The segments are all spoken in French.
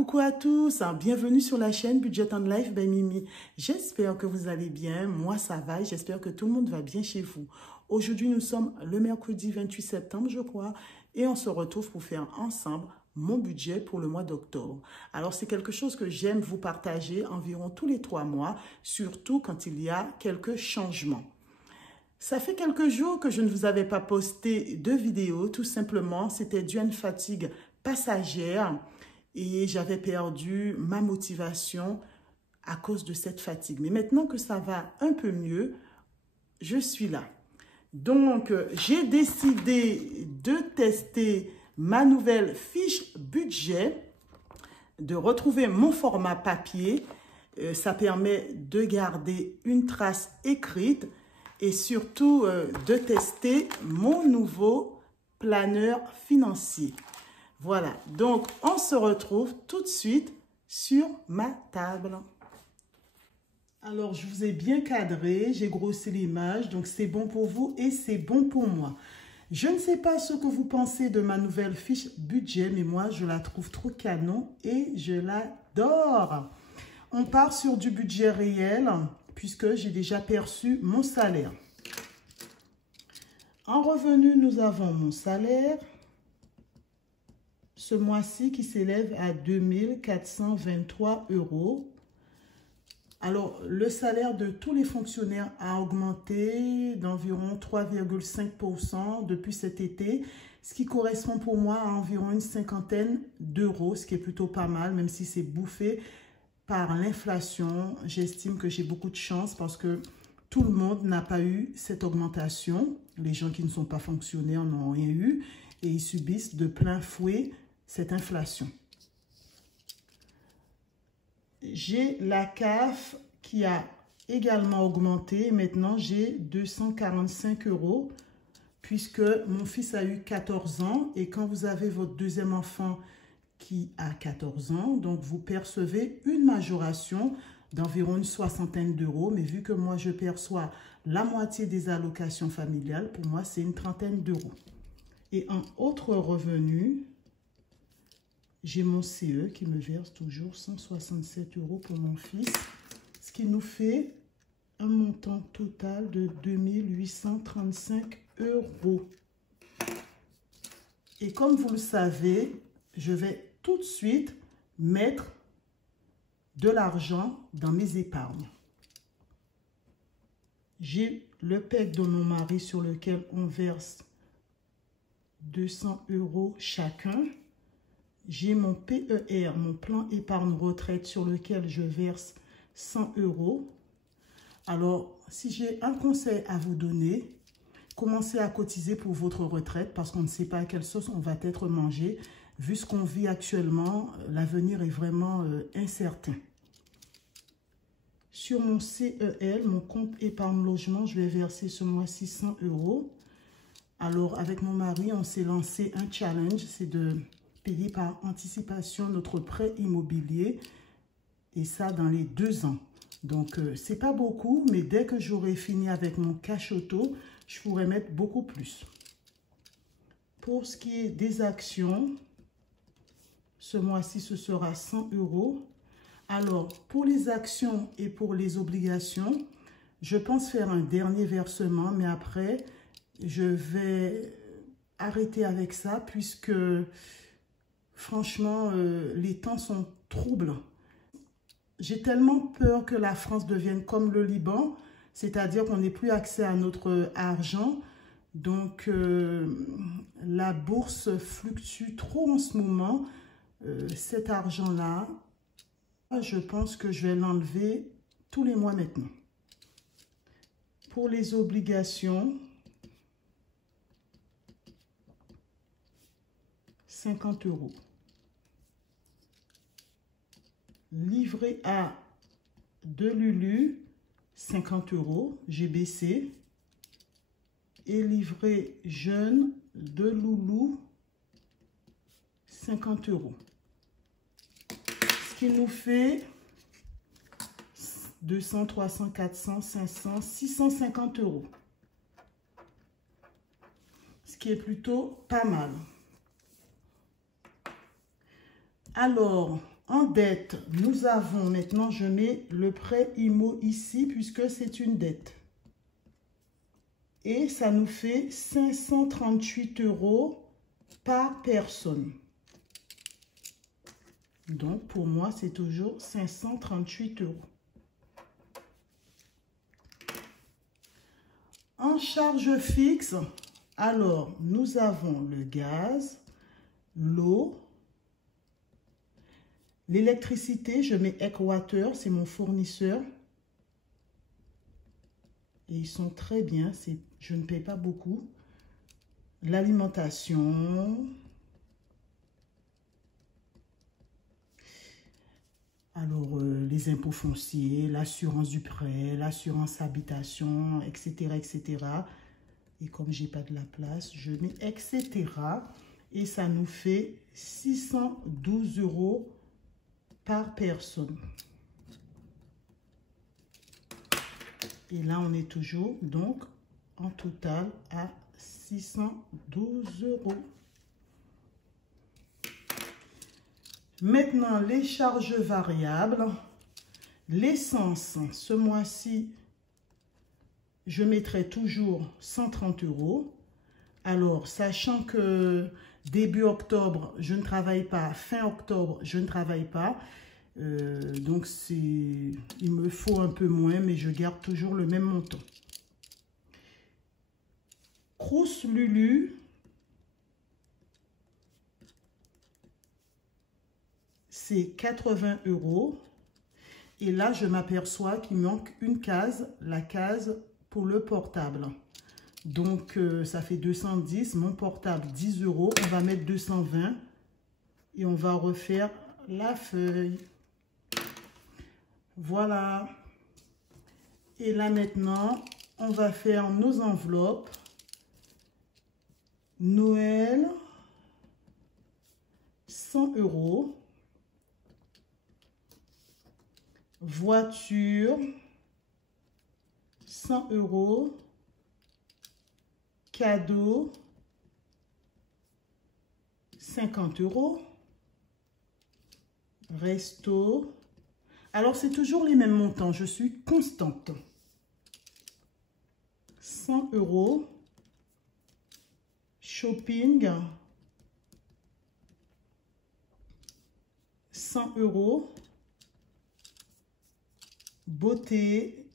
Coucou à tous, bienvenue sur la chaîne Budget and Life by Mimi. J'espère que vous allez bien, moi ça va et j'espère que tout le monde va bien chez vous. Aujourd'hui nous sommes le mercredi 28 septembre je crois et on se retrouve pour faire ensemble mon budget pour le mois d'octobre. Alors c'est quelque chose que j'aime vous partager environ tous les 3 mois, surtout quand il y a quelques changements. Ça fait quelques jours que je ne vous avais pas posté de vidéo, tout simplement c'était dû à une fatigue passagère. Et j'avais perdu ma motivation à cause de cette fatigue. Mais maintenant que ça va un peu mieux, je suis là. Donc, j'ai décidé de tester ma nouvelle fiche budget, de retrouver mon format papier. Ça permet de garder une trace écrite et surtout de tester mon nouveau planeur financier. Voilà, donc on se retrouve tout de suite sur ma table. Alors, je vous ai bien cadré, j'ai grossi l'image, donc c'est bon pour vous et c'est bon pour moi. Je ne sais pas ce que vous pensez de ma nouvelle fiche budget, mais moi, je la trouve trop canon et je l'adore. On part sur du budget réel, puisque j'ai déjà perçu mon salaire. En revenu, nous avons mon salaire. Ce mois-ci qui s'élève à 2423 €. Alors, le salaire de tous les fonctionnaires a augmenté d'environ 3,5% depuis cet été, ce qui correspond pour moi à environ une cinquantaine d'euros, ce qui est plutôt pas mal, même si c'est bouffé par l'inflation. J'estime que j'ai beaucoup de chance parce que tout le monde n'a pas eu cette augmentation. Les gens qui ne sont pas fonctionnaires n'ont rien eu et ils subissent de plein fouet cette inflation. J'ai la CAF qui a également augmenté. Maintenant, j'ai 245 € puisque mon fils a eu 14 ans. Et quand vous avez votre deuxième enfant qui a 14 ans, donc vous percevez une majoration d'environ une soixantaine d'euros. Mais vu que moi, je perçois la moitié des allocations familiales, pour moi, c'est une trentaine d'euros. Et en autres revenus, j'ai mon CE qui me verse toujours 167 € pour mon fils, ce qui nous fait un montant total de 2835 €. Et comme vous le savez, je vais tout de suite mettre de l'argent dans mes épargnes. J'ai le PEC de mon mari sur lequel on verse 200 € chacun. J'ai mon PER, mon plan épargne retraite sur lequel je verse 100 €. Alors, si j'ai un conseil à vous donner, commencez à cotiser pour votre retraite parce qu'on ne sait pas à quelle sauce on va être mangé. Vu ce qu'on vit actuellement, l'avenir est vraiment incertain. Sur mon CEL, mon compte épargne logement, je vais verser ce mois-ci 100 €. Alors, avec mon mari, on s'est lancé un challenge, c'est de payer par anticipation notre prêt immobilier et ça dans les 2 ans. Donc, c'est pas beaucoup, mais dès que j'aurai fini avec mon cash auto, je pourrai mettre beaucoup plus. Pour ce qui est des actions, ce mois-ci, ce sera 100 €. Alors, pour les actions et pour les obligations, je pense faire un dernier versement, mais après, je vais arrêter avec ça puisque franchement, les temps sont troublants. J'ai tellement peur que la France devienne comme le Liban, c'est-à-dire qu'on n'ait plus accès à notre argent. Donc, la bourse fluctue trop en ce moment. Cet argent-là, je pense que je vais l'enlever tous les mois maintenant. Pour les obligations, 50 €. Livret A de Lulu, 50 €, j'ai baissé. Et livret jeune de Loulou, 50 €. Ce qui nous fait 200, 300, 400, 500, 650 €. Ce qui est plutôt pas mal. Alors, En dette, nous avons, maintenant je mets le prêt IMO ici puisque c'est une dette. Et ça nous fait 538 € par personne. Donc pour moi, c'est toujours 538 €. En charge fixe, alors nous avons le gaz, l'eau, l'électricité, je mets Equateur, c'est mon fournisseur. Et ils sont très bien, je ne paye pas beaucoup. L'alimentation. Alors, les impôts fonciers, l'assurance du prêt, l'assurance habitation, etc., etc. Et comme je n'ai pas de la place, je mets etc. Et ça nous fait 612 € par personne. Et là, on est toujours, donc, en total à 612 €. Maintenant, les charges variables. L'essence, ce mois-ci, je mettrai toujours 130 €. Alors, sachant que début octobre, je ne travaille pas, fin octobre, je ne travaille pas. Donc, il me faut un peu moins, mais je garde toujours le même montant. Crous Lulu, c'est 80 €. Et là, je m'aperçois qu'il manque une case, la case pour le portable. Donc, ça fait 210. Mon portable, 10 €. On va mettre 220 et on va refaire la feuille. Voilà. Et là, maintenant, on va faire nos enveloppes. Noël, 100 €. Voiture, 100 €. Cadeau, 50 €. Resto. Alors, c'est toujours les mêmes montants. Je suis constante. 100 €. Shopping, 100 €. Beauté,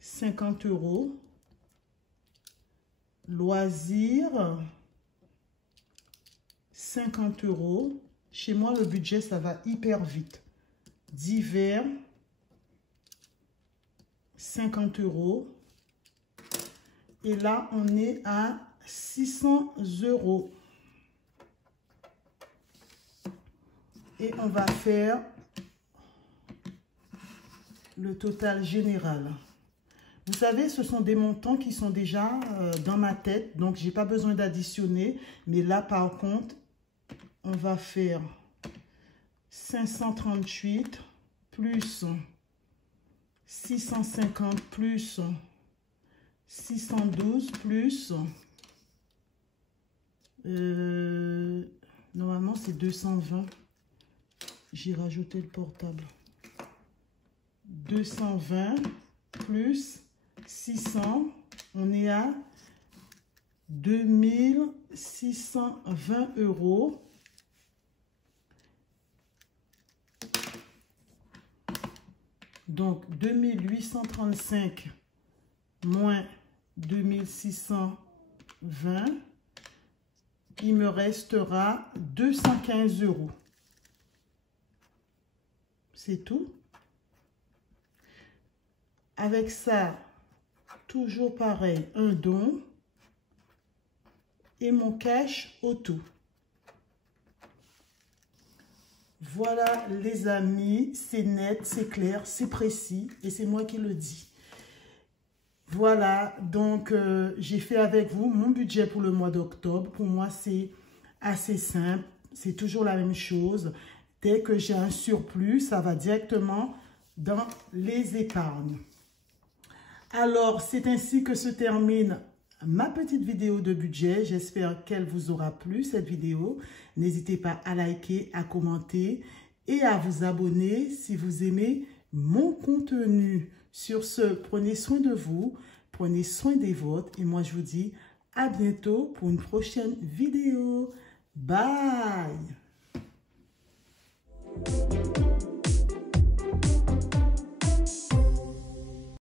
50 €. Loisirs, 50 €. Chez moi, le budget, ça va hyper vite. Divers, 50 €. Et là, on est à 600 €. Et on va faire le total général. Vous savez, ce sont des montants qui sont déjà dans ma tête. Donc, je n'ai pas besoin d'additionner. Mais là, par contre, on va faire 538 plus 650 plus 612 plus... normalement, c'est 220. J'ai rajouté le portable. 220 plus 600, on est à 2620 €. Donc 2835 moins 2620, il me restera 215 €. C'est tout. Avec ça, toujours pareil, un don et mon cash auto. Voilà les amis, c'est net, c'est clair, c'est précis et c'est moi qui le dis. Voilà, donc j'ai fait avec vous mon budget pour le mois d'octobre. Pour moi, c'est assez simple, c'est toujours la même chose. Dès que j'ai un surplus, ça va directement dans les épargnes. Alors, c'est ainsi que se termine ma petite vidéo de budget. J'espère qu'elle vous aura plu, cette vidéo. N'hésitez pas à liker, à commenter et à vous abonner si vous aimez mon contenu. Sur ce, prenez soin de vous, prenez soin des vôtres et moi je vous dis à bientôt pour une prochaine vidéo. Bye!